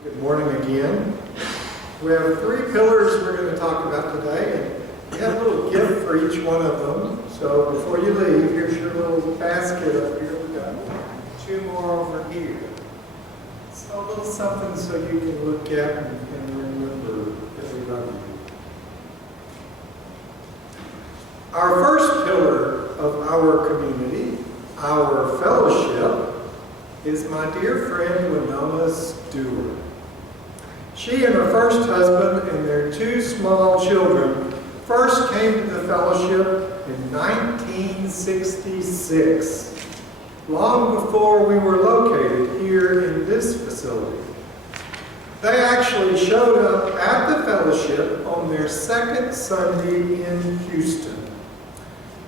Good morning again. We have three pillars we're going to talk about today, and we have a little gift for each one of them. So before you leave, here's your little basket up here. We've got two more over here. So a little something so you can look at and remember that we love you. Our first pillar of our community, our fellowship, is my dear friend Winona Stewart. She and her first husband and their two small children first came to the fellowship in 1966, long before we were located here in this facility. They actually showed up at the fellowship on their second Sunday in Houston.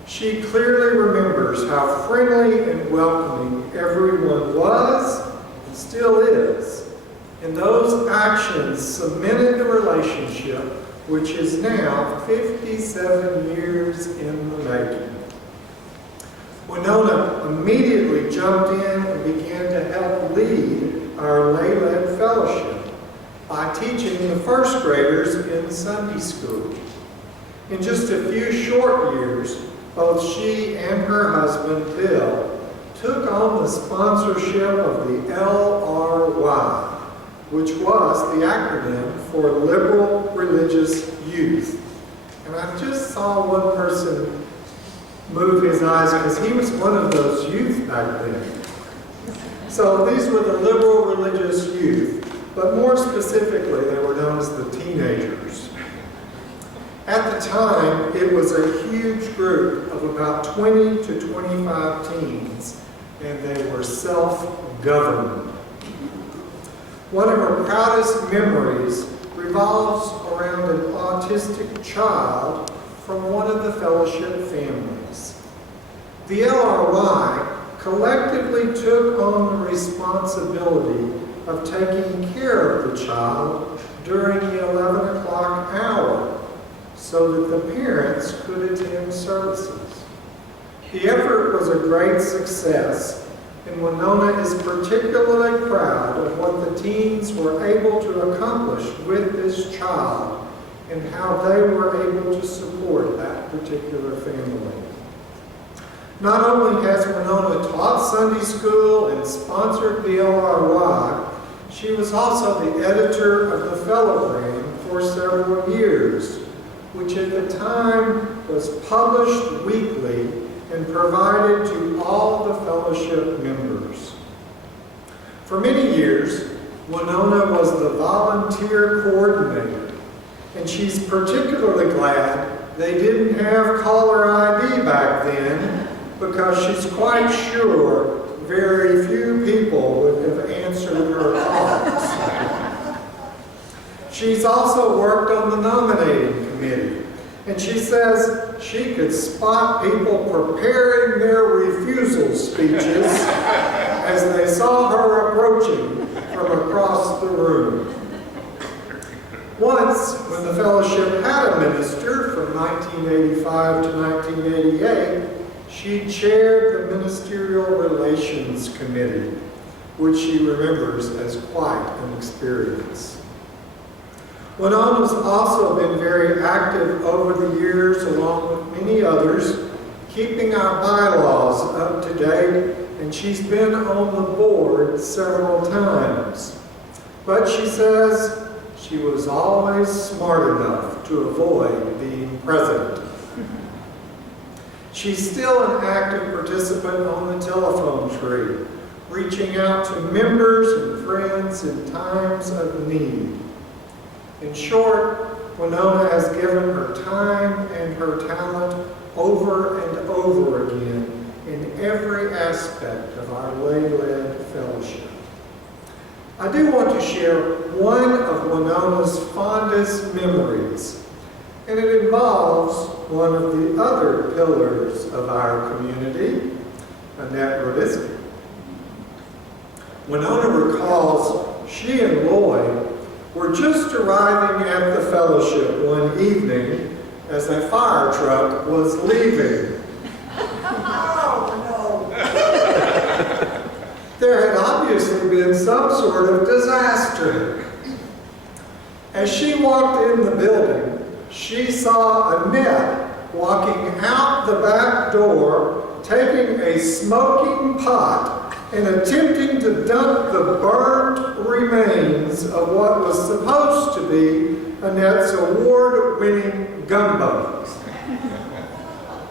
She clearly remembers how friendly and welcoming everyone was and still is. And those actions cemented the relationship, which is now 57 years in the making. Winona immediately jumped in and began to help lead our lay-led fellowship by teaching the first graders in Sunday school. In just a few short years, both she and her husband, Bill, took on the sponsorship of the LRY, which was the acronym for Liberal Religious Youth. And I just saw one person move his eyes because he was one of those youth back then. So these were the Liberal Religious Youth, but more specifically, they were known as the teenagers. At the time, it was a huge group of about 20 to 25 teens, and they were self-governed. One of her proudest memories revolves around an autistic child from one of the fellowship families. The LRY collectively took on the responsibility of taking care of the child during the 11 o'clock hour so that the parents could attend services. The effort was a great success, and Winona is particularly proud of what the teens were able to accomplish with this child and how they were able to support that particular family. Not only has Winona taught Sunday school and sponsored the LRY, she was also the editor of the Fellogram for several years, which at the time was published weekly and provided to all the fellowship members. For many years, Winona was the volunteer coordinator, and she's particularly glad they didn't have caller ID back then because she's quite sure very few people would have answered her calls. She's also worked on the nominating committee, and she says she could spot people preparing their refusal speeches as they saw her approaching from across the room. Once, when the fellowship had a minister from 1985 to 1988, she chaired the Ministerial Relations Committee, which she remembers as quite an experience. Winona's also been very active over the years, along with many others, keeping our bylaws up to date, and she's been on the board several times. But she says she was always smart enough to avoid being president. She's still an active participant on the telephone tree, reaching out to members and friends in times of need. In short, Winona has given her time and her talent over and over again in every aspect of our lay-led fellowship. I do want to share one of Winona's fondest memories, and it involves one of the other pillars of our community, Annette Rodisky. Winona recalls she and Lloyd were just arriving at the fellowship one evening as a fire truck was leaving. Oh, no! There had obviously been some sort of disaster. As she walked in the building, she saw Annette walking out the back door, taking a smoking pot and attempting to dump the burnt remains of what was supposed to be Annette's award-winning gumbo.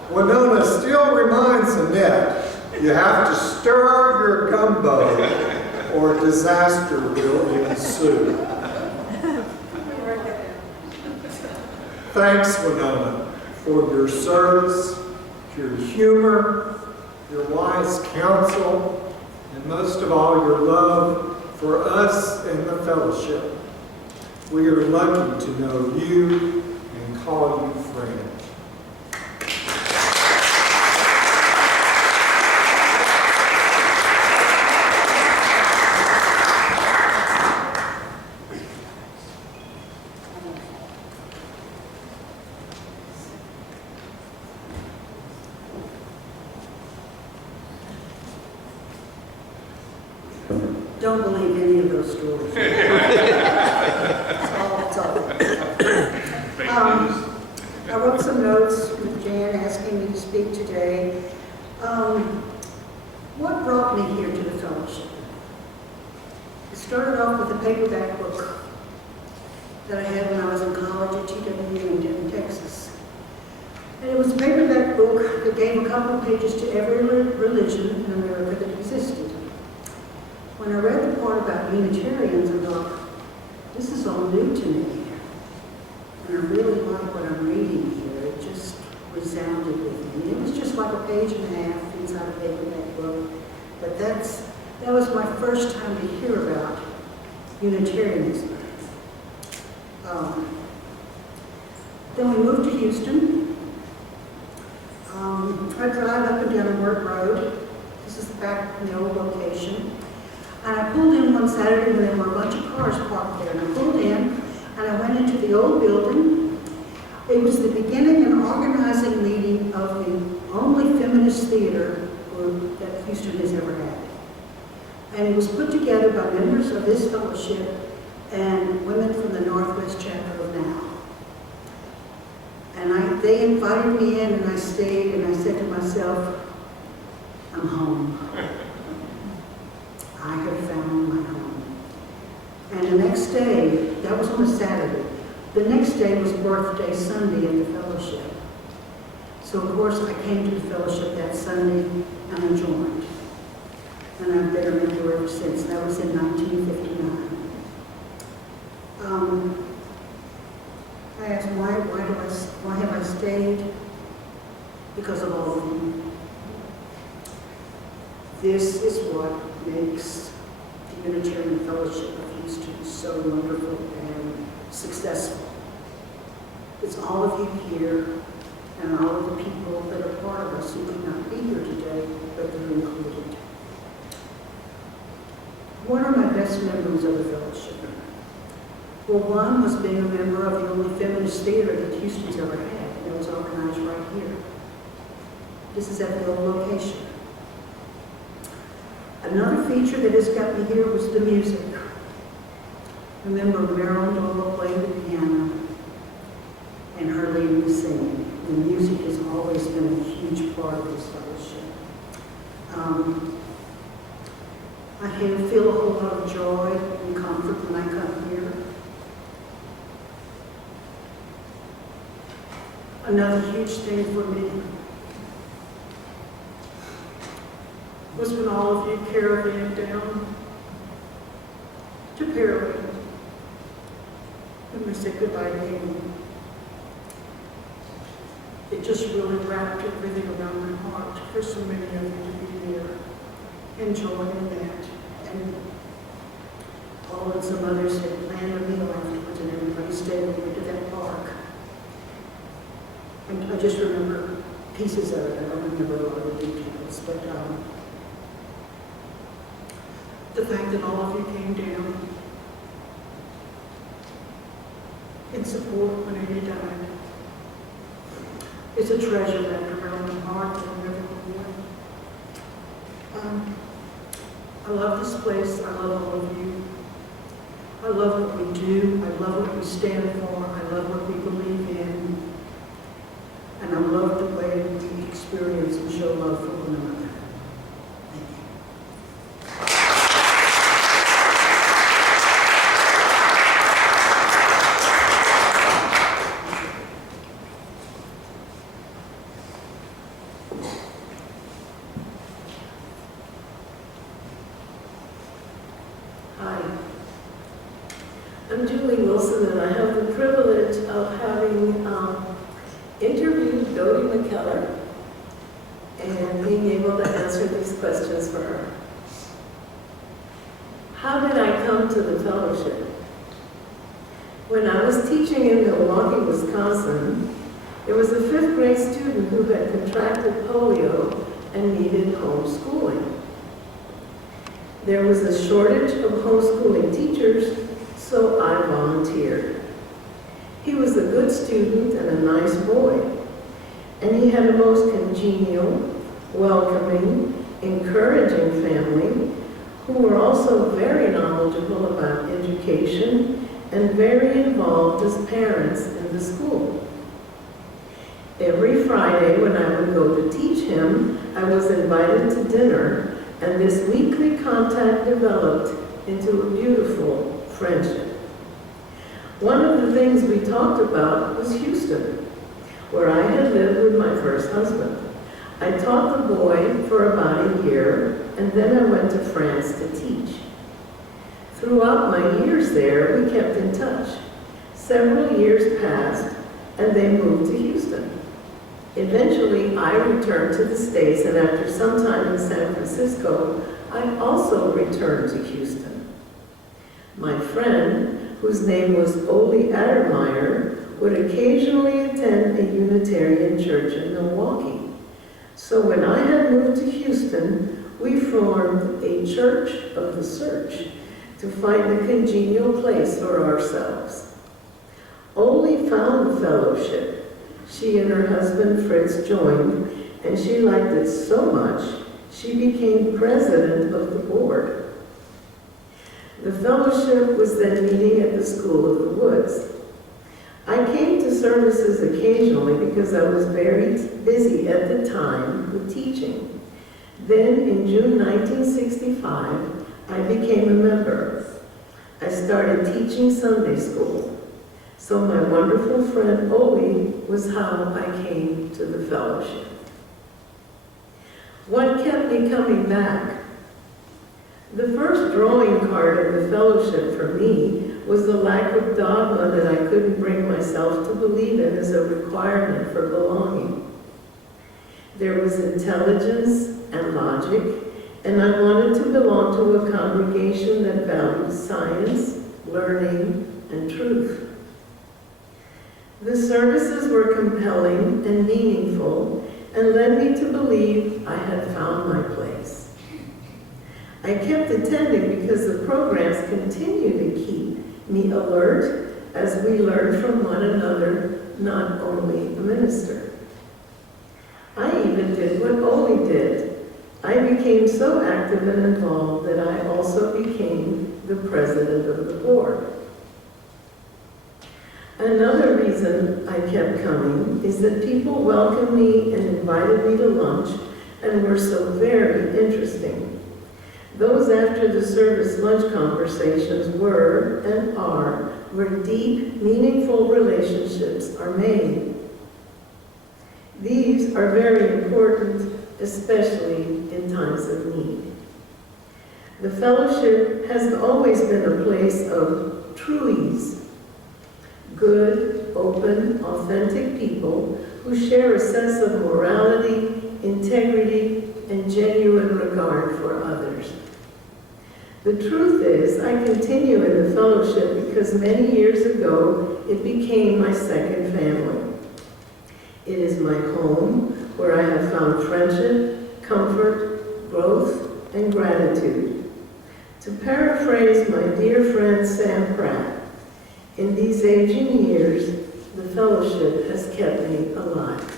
Winona still reminds Annette, you have to stir your gumbo or disaster will ensue. Thanks, Winona, for your service, your humor, your wise counsel, and most of all, your love for us and the fellowship. We are lucky to know you and call you friend. Don't believe any of those stories. It's all. I wrote some notes with Jan asking me to speak today. What brought me here to the fellowship? It started off with a paperback book that I had when I was in college at TWU in Denton, Texas. And it was a paperback book that gave a couple of pages to every religion in America that existed. When I read the part about Unitarians, I thought, this is all new to me. And I really like what I'm reading here. It just resounded with me. It was just like a page and a half inside a paperback book. But that was my first time to hear about Unitarianism. Then we moved to Houston. I drive up and down a work road. This is the back in the old location. And I pulled in one Saturday when there were a bunch of cars parked there. And I pulled in, and I went into the old building. It was the beginning and organizing meeting of the only feminist theater group that Houston has ever had. And it was put together by members of this fellowship and women from the Northwest chapter of NOW. And they invited me in, and I stayed, and I said to myself, I'm home. I have found my home. And the next day, that was on a Saturday, the next day was birthday Sunday at the fellowship. So of course I came to the fellowship that Sunday and I joined. And I've been a member ever since. That was in 1959. I asked why have I stayed? Because of all of them. This is what makes the Unitarian Fellowship of Houston so wonderful and successful. It's all of you here and all of the people that are part of us who could not be here today, but they're included. What are my best memories of the fellowship? Well, one was being a member of the only feminist theater that Houston's ever had, and it was organized right here. This is at the old location. Another feature that has got me here was the music. Remember, Marilyn Doyle played the piano and her leading the singing. The music has always been a huge part of this fellowship. I feel a whole lot of joy and comfort when I come here. Another huge thing for me was when all of you caravaned down to Pearland and we said goodbye to Amy. It just really wrapped everything around my heart for so many of you to be there, enjoying that. And Paul and some others had planned a meal afterwards, and everybody stayed and went to that park. And I just remember pieces of it. I don't remember a lot of the details, but the fact that all of you came down in support when Amy died is a treasure wrapped around my heart that I'll never forget. I love this place. I love all of you. I love what we do. I love what we stand for. I love what we believe in. And I love the way we experience and show love for one another. Thank you. Hi, I'm Julie Wilson, and I have the privilege of having interviewed Dodie McKellar and being able to answer these questions for her. How did I come to the fellowship? When I was teaching in Milwaukee, Wisconsin, there was a 5th grade student who had contracted polio and needed homeschooling. There was a shortage of homeschooling teachers, so I volunteered. He was a good student and a nice boy, and he had a most congenial, welcoming, encouraging family who were also very knowledgeable about education and very involved as parents in the school. Every Friday when I would go to teach him, I was invited to dinner, and this weekly contact developed into a beautiful friendship. One of the things we talked about was Houston, where I had lived with my first husband. I taught the boy for about a year, and then I went to France to teach. Throughout my years there, we kept in touch. Several years passed, and they moved to Houston. Eventually, I returned to the States, and after some time in San Francisco, I also returned to Houston. My friend, whose name was Ole Addermeyer, would occasionally attend a Unitarian church in Milwaukee. So when I had moved to Houston, we formed a Church of the Search to find a congenial place for ourselves. Ole found the fellowship. She and her husband Fritz joined, and she liked it so much, she became president of the board. The fellowship was then meeting at the School of the Woods. I came to services occasionally because I was very busy at the time with teaching. Then in June 1965, I became a member. I started teaching Sunday school. So my wonderful friend Ole was how I came to the fellowship. What kept me coming back? The first drawing card of the fellowship for me was the lack of dogma that I couldn't bring myself to believe in as a requirement for belonging. There was intelligence and logic, and I wanted to belong to a congregation that valued science, learning, and truth. The services were compelling and meaningful and led me to believe I had found my place. I kept attending because the programs continue to keep me alert as we learn from one another, not only a minister. I even did what Ole did. I became so active and involved that I also became the president of the board. Another reason I kept coming is that people welcomed me and invited me to lunch and were so very interesting. Those after the service lunch conversations were and are where deep, meaningful relationships are made. These are very important, especially in times of need. The fellowship has always been a place of true ease. Good, open, authentic people who share a sense of morality, integrity, and genuine regard for others. The truth is, I continue in the fellowship because many years ago, it became my second family. It is my home where I have found friendship, comfort, growth, and gratitude. To paraphrase my dear friend Sam Pratt, in these aging years, the fellowship has kept me alive.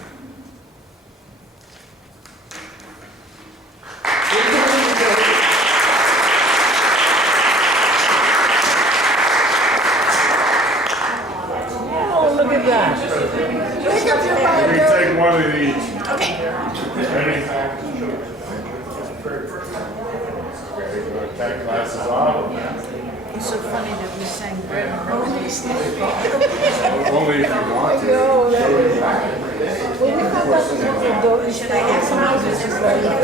take glasses off. It's so funny that we sang bread and roses. Only if you want to. Should I have some of this?